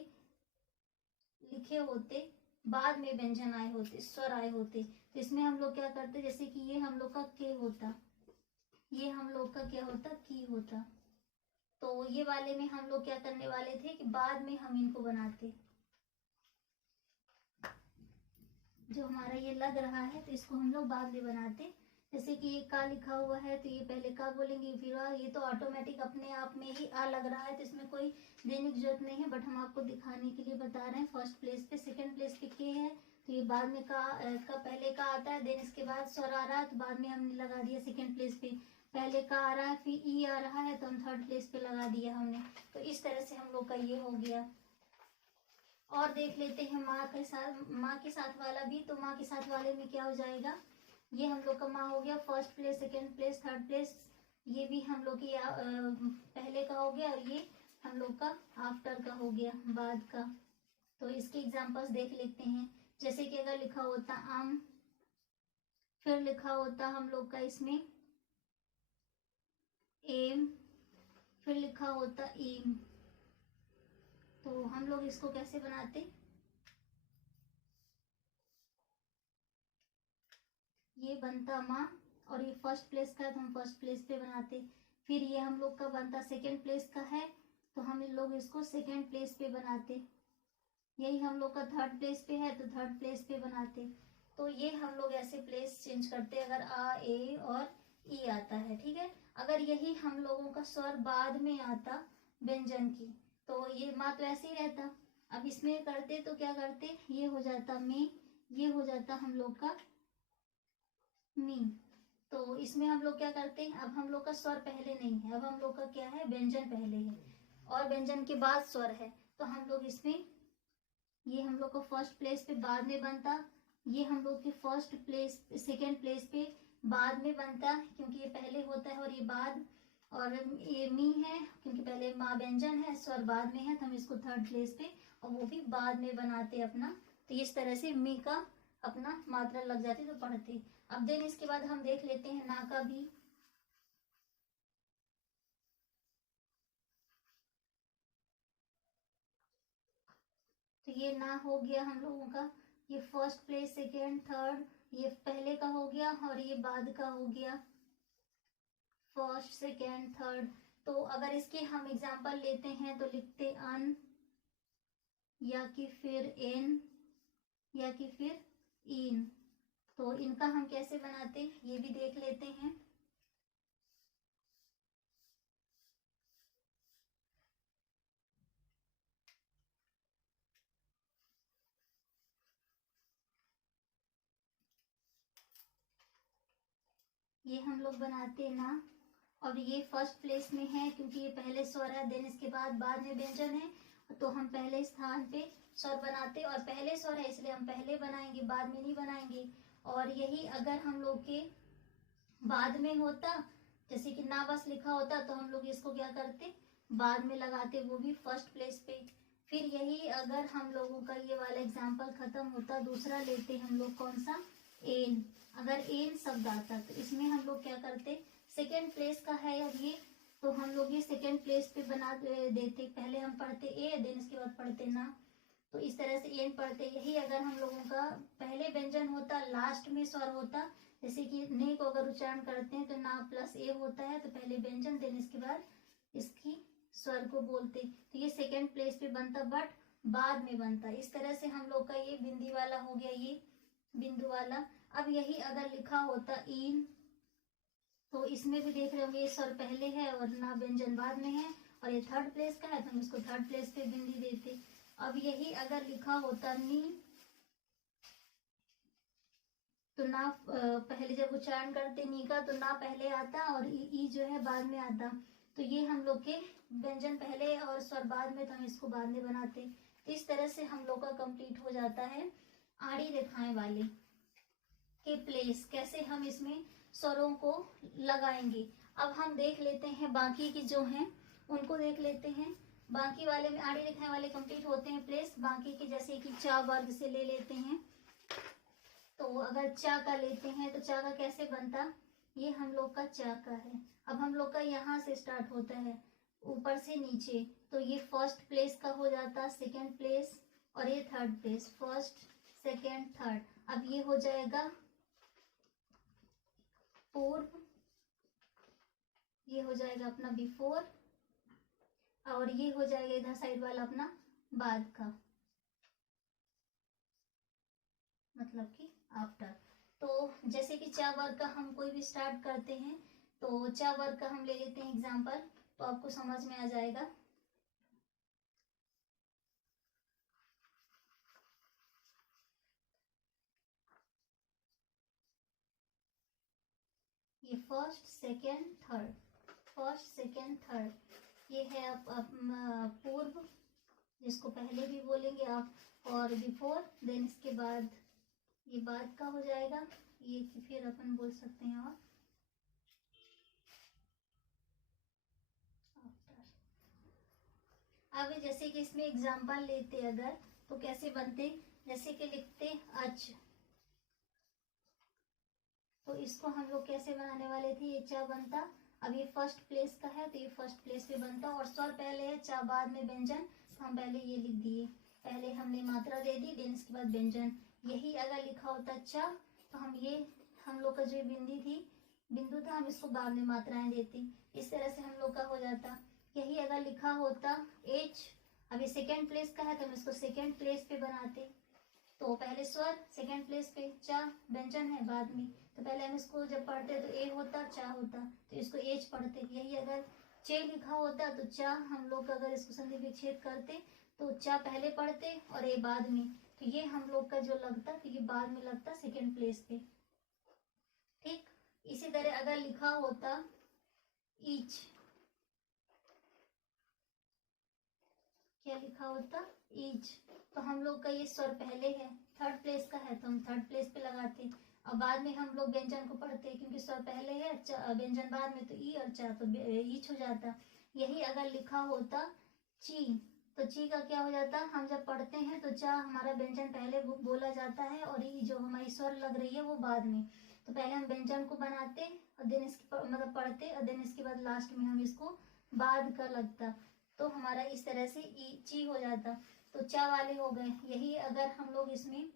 लिखे होते, बाद में व्यंजन आए होते, स्वर आए होते, तो इसमें हम लोग क्या करते, जैसे कि ये हम लोग का के होता, ये हम लोग का क्या होता, की होता, तो ये वाले में हम लोग क्या करने वाले थे कि बाद में हम इनको बनाते। जो हमारा ये लग रहा है तो इसको हम लोग बाद में बनाते। जैसे कि ये का लिखा हुआ है तो ये पहले का बोलेंगे, फिर ये तो ऑटोमेटिक अपने आप में ही आ लग रहा है, तो इसमें कोई देने की जरूरत नहीं है, बट हम आपको दिखाने के लिए बता रहे हैं। फर्स्ट प्लेस पे, सेकंड प्लेस पे के है, तो ये बाद में का पहले का आता है, देन इसके बाद स्वर आ रहा है तो बाद में हमने लगा दिया सेकंड प्लेस पे। पहले का आ रहा है फिर ई आ रहा है तो हम थर्ड प्लेस पे लगा दिया हमने। तो इस तरह से हम लोग का ये हो गया। और देख लेते हैं माँ के साथ वाला भी। तो माँ के साथ वाले में क्या हो जाएगा, ये हम लोग का माँ हो गया first place, second place, third place, ये भी हम लोग की पहले का हो गया, और ये हम लोग का आफ्टर का हो गया, बाद का। तो इसके एग्जांपल्स देख लेते हैं। जैसे कि अगर लिखा होता आम, फिर लिखा होता हम लोग का इसमें एम, फिर लिखा होता ईम, तो हम लोग इसको कैसे बनाते, ये बनता माँ, और ये फर्स्ट प्लेस का है तो हम फर्स्ट प्लेस पे बनाते। फिर ये हम लोग का बनता सेकेंड प्लेस का है तो हम लोग इसको सेकेंड प्लेस पे बनाते। यही हम लोग का थर्ड प्लेस पे है तो थर्ड प्लेस पे बनाते। तो ये हम लोग ऐसे प्लेस चेंज करते अगर आ, ए और ई आता है, ठीक है। अगर यही हम लोगों का स्वर बाद में आता व्यंजन की, तो ये माँ तो ऐसे ही रहता। अब इसमें करते तो क्या करते, ये हो जाता में, ये हो जाता हम लोग का मी। तो इसमें हम लोग क्या करते हैं, अब हम लोग का स्वर पहले नहीं है, अब हम लोग का क्या है, व्यंजन पहले है और व्यंजन के बाद स्वर है। तो हम लोग इसमें, ये हम लोग को फर्स्ट प्लेस पे बाद में बनता, ये हम लोग के फर्स्ट प्लेस सेकेंड प्लेस पे बाद में बनता, क्योंकि ये पहले होता है और ये बाद। और ये मी है क्योंकि पहले माँ व्यंजन है, स्वर बाद में है, तो हम इसको थर्ड प्लेस पे और वो भी बाद में बनाते अपना। तो इस तरह से मी का अपना मात्रा लग जाती तो पढ़ते। अब देन इसके बाद हम देख लेते हैं ना का भी। तो ये ना हो गया हम लोगों का, ये फर्स्ट प्लेस, सेकेंड, थर्ड, ये पहले का हो गया और ये बाद का हो गया, फर्स्ट, सेकेंड, थर्ड। तो अगर इसके हम एग्जांपल लेते हैं तो लिखते अन, या कि फिर एन, या कि फिर इन। तो इनका हम कैसे बनाते ये भी देख लेते हैं। ये हम लोग बनाते ना, और ये फर्स्ट प्लेस में है क्योंकि ये पहले स्वर है, देन इसके बाद में व्यंजन है, तो हम पहले स्थान पे स्वर बनाते, और पहले स्वर है इसलिए हम पहले बनाएंगे, बाद में नहीं बनाएंगे। और यही अगर हम लोग के बाद में होता, जैसे कि ना बस लिखा होता, तो हम लोग इसको क्या करते, बाद में लगाते, वो भी फर्स्ट प्लेस पे। फिर यही अगर हम लोगों का ये वाला एग्जाम्पल खत्म होता, दूसरा लेते हम लोग कौन सा, एन। अगर एन शब्द आता तो इसमें हम लोग क्या करते, सेकेंड प्लेस का है अब ये, तो हम लोग ये सेकेंड प्लेस पे बना देते। पहले हम पढ़ते ए, देन इसके बाद पढ़ते ना, तो इस तरह से एन पढ़ते। यही अगर हम लोगों का पहले व्यंजन होता, लास्ट में स्वर होता, जैसे कि ने को अगर उच्चारण करते हैं तो ना प्लस ए होता है, तो पहले व्यंजन, देन इसके बाद इसकी स्वर को बोलते, तो ये सेकेंड प्लेस पे बनता, बट बाद में बनता। इस तरह से हम लोग का ये बिंदी वाला हो गया, ये बिंदु वाला। अब यही अगर लिखा होता इन, तो इसमें भी देख रहे होंगे ये स्वर पहले है और ना व्यंजन बाद में है, और ये थर्ड प्लेस का है तो हम इसको थर्ड प्लेस पे बिंदी देते। अब यही अगर लिखा होता नी, तो ना पहले जब उच्चारण करते नी का तो ना पहले आता और ई जो है बाद में आता, तो ये हम लोग के व्यंजन पहले और स्वर बाद में, तो हम इसको बाद में बनाते। तो इस तरह से हम लोग का कंप्लीट हो जाता है आड़ी रेखाएं वाले के प्लेस, कैसे हम इसमें स्वरों को लगाएंगे। अब हम देख लेते हैं बाकी की जो हैं उनको देख लेते हैं। बाकी वाले में आड़ी रेखाएं वाले कंप्लीट होते हैं प्लेस, बाकी के जैसे कि चा वर्ग से ले लेते हैं। तो अगर चा का लेते हैं तो चा का कैसे बनता, ये हम लोग का चा का है। अब हम लोग का यहाँ से स्टार्ट होता है ऊपर से नीचे, तो ये फर्स्ट प्लेस का हो जाता, सेकेंड प्लेस, और ये third place, first, second, third. अब ये हो जाएगा पूर्व, ये हो जाएगा अपना बिफोर, और ये हो जाएगा इधर साइड वाला अपना बाद का, मतलब कि आफ्टर। तो जैसे कि चा वर्ग का हम कोई भी स्टार्ट करते हैं, तो चा वर्ग का हम ले लेते हैं एग्जांपल, तो आपको समझ में आ जाएगा। ये first, second, third, first, second, third, ये है पूर्व, जिसको पहले भी बोलेंगे आप, और बिफोर, देन इसके बाद ये बाद का हो जाएगा, ये फिर अपन बोल सकते हैं और अब जैसे कि इसमें एग्जाम्पल लेते अगर, तो कैसे बनते, जैसे कि लिखते अच, तो इसको हम लोग कैसे बनाने वाले थे, ये चा बनता, अब ये फर्स्ट प्लेस का है तो ये फर्स्ट प्लेस पे बनता, और स्वर पहले है, चा बाद में व्यंजन, तो हम पहले ये लिख दिए, पहले हमने मात्रा दे दी, देन इसके बाद व्यंजन। यही अगर लिखा होता चा, तो हम लोग का जो बिंदु था, हम इसको बाद में मात्राएं देते, इस तरह से हम लोग का हो जाता। यही अगर लिखा होता एच, अभी सेकेंड प्लेस का है तो हम इसको सेकेंड प्लेस पे बनाते, तो पहले स्वर सेकेंड प्लेस पे, चा व्यंजन है बाद में, तो पहले हम इसको जब पढ़ते तो ए होता, चा होता, तो इसको एच पढ़ते। यही अगर चे लिखा होता तो चा, हम लोग अगर इसको संधि विच्छेद करते तो चा पहले पढ़ते और ए बाद में, तो ये हम लोग का जो लगता, तो ये बाद में लगता सेकेंड प्लेस पे। ठीक, इसी तरह अगर लिखा होता ईच, क्या लिखा होता ईच, तो हम लोग का ये स्वर पहले है, थर्ड प्लेस का है तो हम थर्ड प्लेस पे लगाते, और बाद में हम लोग व्यंजन को पढ़ते हैं, क्योंकि स्वर पहले है, व्यंजन बाद में, तो ई और चा, तो ईच हो जाता। यही अगर लिखा होता ची, तो ची का क्या हो जाता, हम जब पढ़ते हैं तो चा हमारा व्यंजन पहले बोला जाता है, और ई जो हमारी स्वर लग रही है वो बाद में, तो पहले हम व्यंजन को बनाते और देन इसके मतलब पढ़ते, और देन इसके बाद लास्ट में हम इसको बाद का लगता, तो हमारा इस तरह से ची हो जाता, तो चा वाले हो गए। यही अगर हम लोग इसमें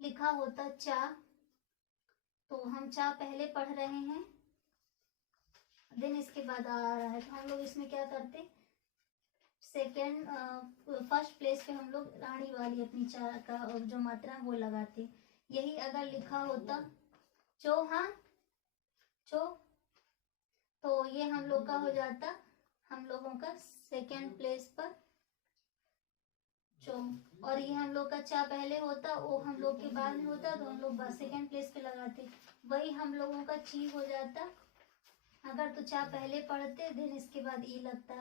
लिखा होता चा, तो हम चा पहले पढ़ रहे हैं, देन इसके बाद आ रहा है, तो हम लोग इसमें क्या करते, सेकेंड फर्स्ट प्लेस पे हम लोग रानी वाली अपनी चा का जो मात्रा है वो लगाते। यही अगर लिखा होता चौहान, चो, तो ये हम लोग का हो जाता, हम लोगों का सेकेंड प्लेस पर चो, और ये हम लोग का चा पहले होता, वो हम लोग के बाद में होता, तो हम लोग सेकेंड प्लेस पे लगाते। वही हम लोगों का ची हो जाता, अगर तो चा पहले पढ़ते देन इसके बाद ई लगता,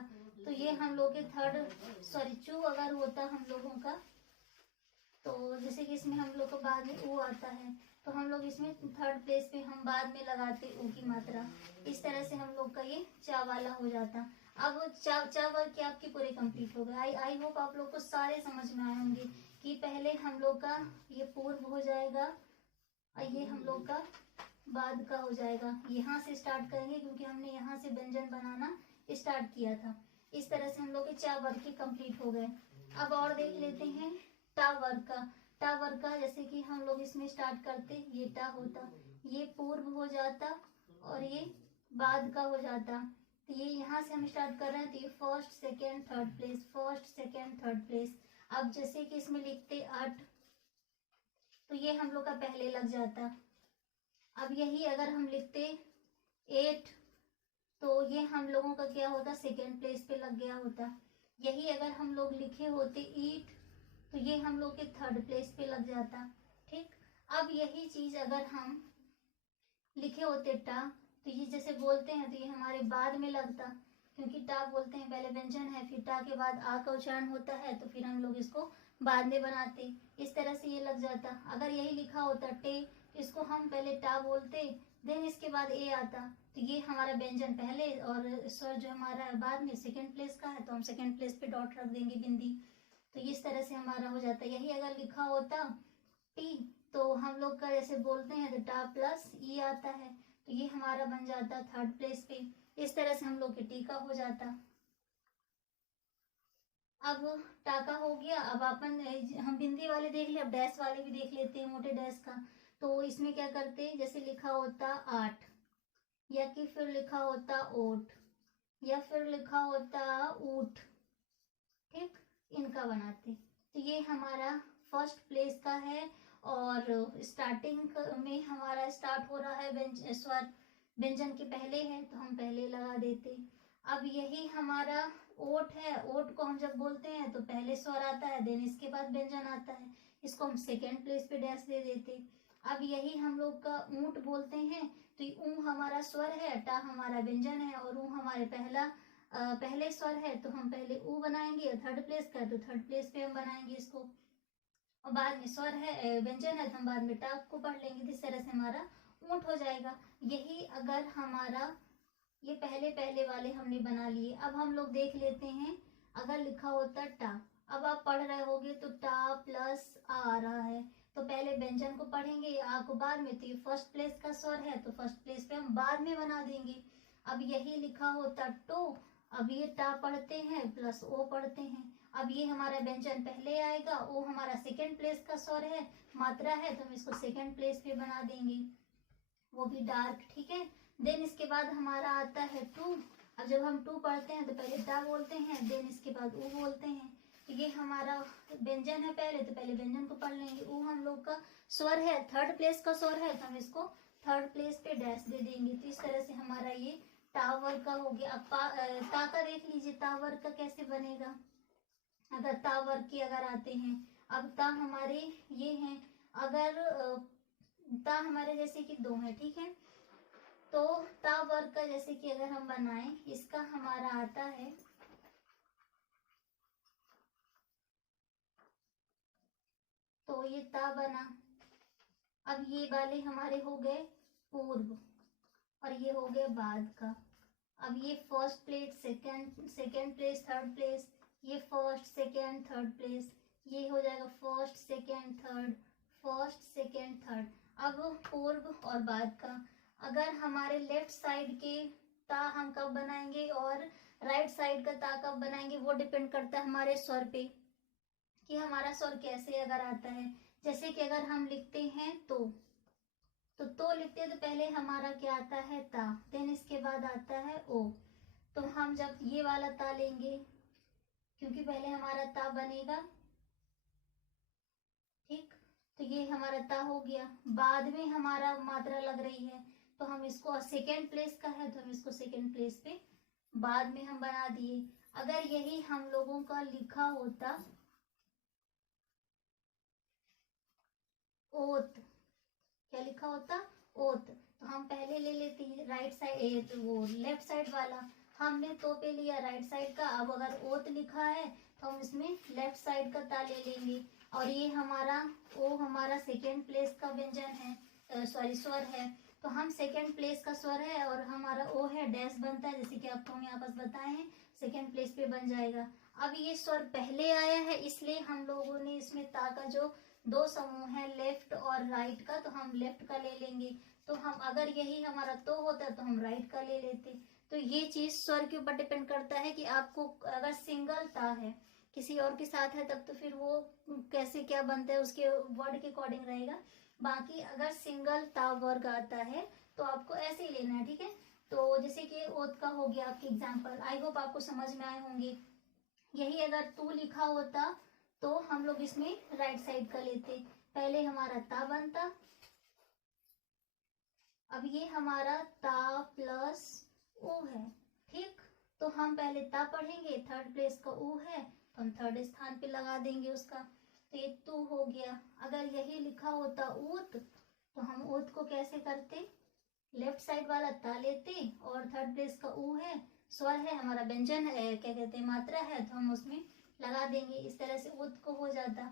तो ये हम लोग के चू अगर होता हम लोगों का, तो जैसे कि इसमें हम लोग को बाद में ऊ आता है, तो हम लोग इसमें थर्ड प्लेस पे हम बाद में लगाते ऊ की मात्रा, इस तरह से हम लोग का ये चा वाला हो जाता। अब चा वर्ग के आपके पूरे कंप्लीट हो गए। आई होप आप लोग को सारे समझ में आए होंगे कि पहले हम लोग का ये पूर्व हो जाएगा और ये हम लोग का बाद का हो जाएगा। यहाँ से स्टार्ट करेंगे क्योंकि हमने यहाँ से व्यंजन बनाना स्टार्ट किया था। इस तरह से हम लोग के चा वर्ग के कंप्लीट हो गए। अब और देख लेते हैं टा वर्ग का। टा वर्ग का जैसे कि हम लोग इसमें स्टार्ट करते, ये टा होता, ये पूर्व हो जाता और ये बाद का हो जाता। तो ये यहाँ से हम स्टार्ट कर रहे हैं, तो ये first second third place, first second third place. अब जैसे कि इसमें लिखते 8, तो ये हम लोग का पहले लग जाता। अब यही अगर हम लिखते 8, तो ये हम लोगों का क्या होता, सेकेंड प्लेस पे लग गया होता। यही अगर हम लोग लिखे होते ईट, तो ये हम लोग के थर्ड प्लेस पे लग जाता। ठीक, अब यही चीज अगर हम लिखे होते टा, तो ये जैसे बोलते हैं तो ये हमारे बाद में लगता, क्योंकि टा बोलते हैं पहले व्यंजन है, फिर टा के बाद आ का उच्चारण होता है, तो फिर हम लोग इसको बाद में बनाते, इस तरह से ये लग जाता। अगर यही लिखा होता टे, तो इसको हम पहले टा बोलते, देन इसके बाद ए आता, तो ये हमारा व्यंजन पहले और स्वर जो हमारा बाद में सेकेंड प्लेस का है, तो हम सेकेंड प्लेस पे डॉट रख देंगे बिंदी, तो इस तरह से हमारा हो जाता। यही अगर लिखा होता टी, तो हम लोग का जैसे बोलते हैं तो टा प्लस ई आता है, तो ये हमारा बन जाता थर्ड प्लेस पे। इस तरह से हम लोग के टी का हो जाता। अब टाका हो गया। अब अपन हम बिंदी वाले देख ले, अब डैश वाले भी देख लेते हैं, मोटे डैश का। तो इसमें क्या करते, जैसे लिखा होता 8, या कि फिर लिखा होता ओट, या फिर लिखा होता ऊट, ठीक, इनका बनाते। तो ये हमारा फर्स्ट प्लेस का है और स्टार्टिंग में हमारा स्टार्ट हो रहा है स्वर व्यंजन के पहले है, तो हम पहले लगा देते। अब यही हमारा ओट है, ओट को हम जब बोलते हैं तो पहले स्वर आता है, देन इसके बाद व्यंजन आता है, इसको हम सेकेंड प्लेस पे डैश दे देते। अब यही हम लोग का ऊंट बोलते हैं, तो ऊ हमारा स्वर है, टा हमारा व्यंजन है और ऊ हमारे पहला पहले स्वर है तो हम पहले ऊ बनाएंगे, और थर्ड प्लेस का है तो थर्ड प्लेस पे हम बनाएंगे इसको, और बाद में स्वर है व्यंजन है तो हम बाद में टा को पढ़ लेंगे। इस तरह से हमारा ऊंट हो जाएगा। यही अगर हमारा ये पहले पहले वाले हमने बना लिए। अब हम लोग देख लेते हैं, अगर लिखा होता टा, अब आप पढ़ रहे होगे तो टा प्लस आ रहा है, तो पहले व्यंजन को पढ़ेंगे, आ को बाद में, तो ये फर्स्ट प्लेस का स्वर है तो फर्स्ट प्लेस पे हम बाद में बना देंगे। अब यही लिखा होता टो, अब ये टा पढ़ते हैं प्लस ओ पढ़ते हैं, अब ये हमारा व्यंजन पहले आएगा, ओ हमारा सेकेंड प्लेस का स्वर है, मात्रा है, तो हम इसको सेकेंड प्लेस पे बना देंगे, वो भी डार्क, ठीक है। देन इसके बाद हमारा आता है टू। अब जब हम टू पढ़ते हैं तो पहले टा बोलते हैं, देन इसके बाद ऊ बोलते हैं। तो ये हमारा व्यंजन है पहले, तो पहले व्यंजन को पढ़ लेंगे। ऊ हम लोग का स्वर है, थर्ड प्लेस का स्वर है, तो हम इसको थर्ड प्लेस पे डैश दे देंगे। तो इस तरह से हमारा ये टावर का हो गया। अब ता का देख लीजिए, टावर का कैसे बनेगा। अगर टावर के अगर आते हैं, अब ता हमारे ये हैं, अगर ता हमारे जैसे कि दो है, ठीक है, तो ता वर्ग का जैसे कि अगर हम बनाएं, इसका हमारा आता है, तो ये ता बना। अब ये वाले हमारे हो गए पूर्व, और ये हो गए बाद का। अब ये first place, second place, third place, ये फर्स्ट सेकेंड थर्ड प्लेस, ये हो जाएगा first second third, first second third. अब पूर्व और बाद का, अगर हमारे लेफ्ट साइड के ता हम कब बनाएंगे और राइट साइड का ता कब बनाएंगे, वो डिपेंड करता है हमारे स्वर पे, कि हमारा स्वर कैसे अगर आता है। जैसे कि अगर हम लिखते हैं तो लिखते हैं तो पहले हमारा क्या आता है ता, देन इसके बाद आता है ओ। तो हम जब ये वाला ता लेंगे, क्योंकि पहले हमारा ता बनेगा, ठीक, तो ये हमारा ता हो गया। बाद में हमारा मात्रा लग रही है, तो हम इसको, सेकेंड प्लेस का है तो हम इसको सेकेंड प्लेस पे बाद में हम बना दिए। अगर यही हम लोगों का लिखा होता ओत, क्या लिखा होता ओत, तो हम पहले ले लेते हैं राइट साइड, तो वो लेफ्ट साइड वाला हमने तो पे लिया राइट साइड का। अब अगर ओत लिखा है तो हम इसमें लेफ्ट साइड का ता ले लेंगे, और ये हमारा ओ हमारा सेकेंड प्लेस का व्यंजन है, सॉरी स्वर है, तो हम सेकेंड प्लेस का स्वर है और हमारा ओ है, डैश बनता है, जैसे कि आपको हम यहाँ पास बताए हैं, सेकेंड प्लेस पे बन जाएगा। अब ये स्वर पहले आया है, इसलिए हम लोगों ने इसमें ता का जो दो समूह है लेफ्ट और राइट का, तो हम लेफ्ट का ले लेंगे। तो हम अगर यही हमारा तो होता तो हम राइट का ले लेते। तो ये चीज स्वर के ऊपर डिपेंड करता है कि आपको अगर सिंगल ता है किसी और के साथ है तब तो फिर वो कैसे क्या बनता है उसके वर्ड के अकॉर्डिंग रहेगा। बाकी अगर सिंगल ता वर्ग आता है तो आपको ऐसे ही लेना है, ठीक है। तो जैसे कि ओत का हो गया आपके एग्जाम्पल, आई होप आपको समझ में आए होंगे। यही अगर तू लिखा होता तो हम लोग इसमें राइट साइड का लेते, पहले हमारा ता बनता। अब ये हमारा ता प्लस ऊ है, ठीक, तो हम पहले ता पढ़ेंगे, थर्ड प्लेस का ऊ है तो हम थर्ड स्थान पे लगा देंगे उसका, तो ये तू हो गया। अगर यही लिखा होता ऊत, तो हम ऊत को कैसे करते, लेफ्ट साइड वाला ता लेते और थर्ड प्लेस का ऊ है, स्वर है हमारा, व्यंजन है, क्या कहते हैं मात्रा है, तो हम उसमें लगा देंगे। इस तरह से उत को हो जाता।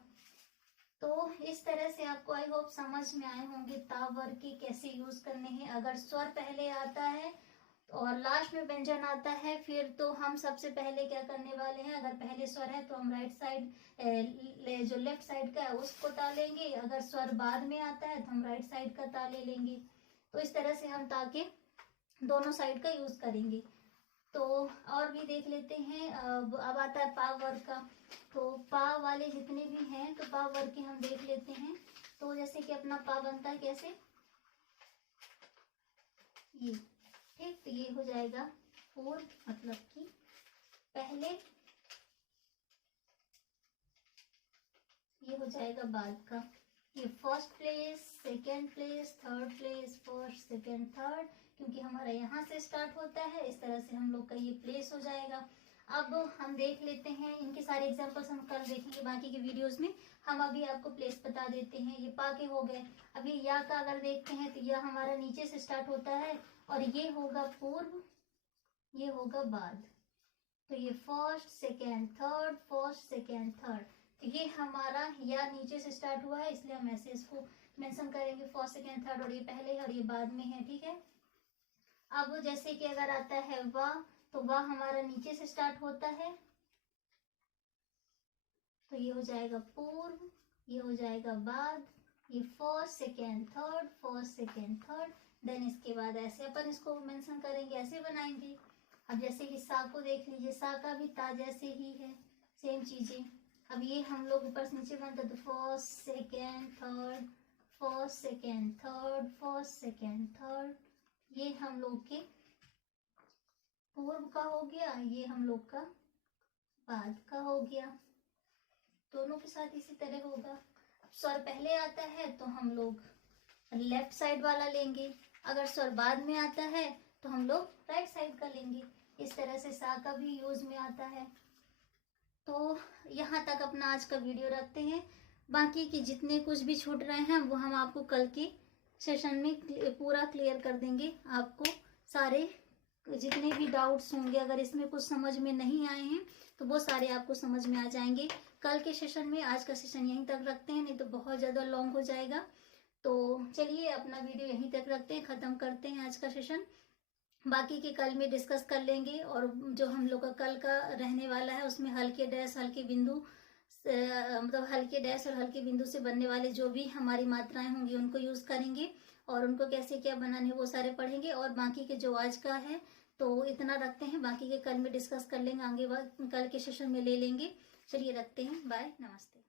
तो इस तरह से आपको आई होप समझ में आए होंगे ता वर्ग के कैसे यूज करने हैं। अगर स्वर पहले आता है और लास्ट में व्यंजन आता है, फिर तो हम सबसे पहले क्या करने वाले हैं, अगर पहले स्वर है तो हम राइट साइड जो लेफ्ट साइड का है उसको ता लेंगे, अगर स्वर बाद में आता है तो हम राइट साइड का ता ले लेंगे। तो इस तरह से हम ता के दोनों साइड का यूज करेंगे। तो और भी देख लेते हैं। अब आता है पा वर्ग का, तो पा वाले जितने भी हैं तो पा वर्ग के हम देख लेते हैं। तो जैसे कि अपना पा बनता है कैसे, ये, ठीक, तो ये हो जाएगा पूर्व, मतलब कि पहले, ये हो जाएगा बाद का, ये first place, second place, third place, first second third, क्योंकि हमारा यहाँ से स्टार्ट होता है, इस तरह से हम लोग का ये प्लेस हो जाएगा। अब हम देख लेते हैं, इनके सारे एग्जांपल्स हम कल देखेंगे बाकी के वीडियोस में। हम अभी आपको प्लेस बता देते हैं। ये पा के हो गए। अभी या का अगर देखते हैं तो यह हमारा नीचे से स्टार्ट होता है और ये होगा पूर्व, ये होगा बाद, तो ये first second third, first second third, तो ये हमारा या नीचे से स्टार्ट हुआ है, इसलिए हम ऐसे इसको मेंशन करेंगे फर्स्ट सेकेंड थर्ड, और ये पहले है और ये बाद में है, ठीक है। अब जैसे कि अगर आता है वाह, तो वाह हमारा नीचे से स्टार्ट होता है, तो ये हो जाएगा पूर्व, ये हो जाएगा बाद, ये first second third, first second third, then इसके बाद ऐसे अपन इसको मेंशन करेंगे, ऐसे बनाएंगे। अब जैसे कि सा को देख लीजिए, सा का भी ता जैसे ही है, सेम चीजें। अब ये हम लोग ऊपर से नीचे बनता तो first second third, first second third, first second third, ये हम लोग के पूर्व का हो गया, ये हम लोग का बाद का हो गया। दोनों के साथ इसी तरह होगा। स्वर पहले आता है तो हम लोग लेफ्ट साइड वाला लेंगे, अगर स्वर बाद में आता है तो हम लोग राइट साइड का लेंगे। इस तरह से सा का भी यूज में आता है। तो यहाँ तक अपना आज का वीडियो रखते हैं। बाकी के जितने कुछ भी छूट रहे हैं वो हम आपको कल के सेशन में पूरा क्लियर कर देंगे। आपको सारे जितने भी डाउट्स होंगे, अगर इसमें कुछ समझ में नहीं आए हैं तो वो सारे आपको समझ में आ जाएंगे कल के सेशन में। आज का सेशन यहीं तक रखते हैं, नहीं तो बहुत ज़्यादा लॉन्ग हो जाएगा। तो चलिए अपना वीडियो यहीं तक रखते हैं, ख़त्म करते हैं आज का सेशन। बाकी के कल में डिस्कस कर लेंगे। और जो हम लोग का कल का रहने वाला है उसमें हल्के डैश, हल्के बिंदु, मतलब हल्के डैश और हल्के बिंदु से बनने वाले जो भी हमारी मात्राएं होंगी उनको यूज़ करेंगे, और उनको कैसे क्या बनाने वो सारे पढ़ेंगे। और बाकी के जो आज का है तो इतना रखते हैं, बाकी के कल में डिस्कस कर लेंगे, आगे कल के सेशन में ले लेंगे। चलिए रखते हैं, बाय, नमस्ते।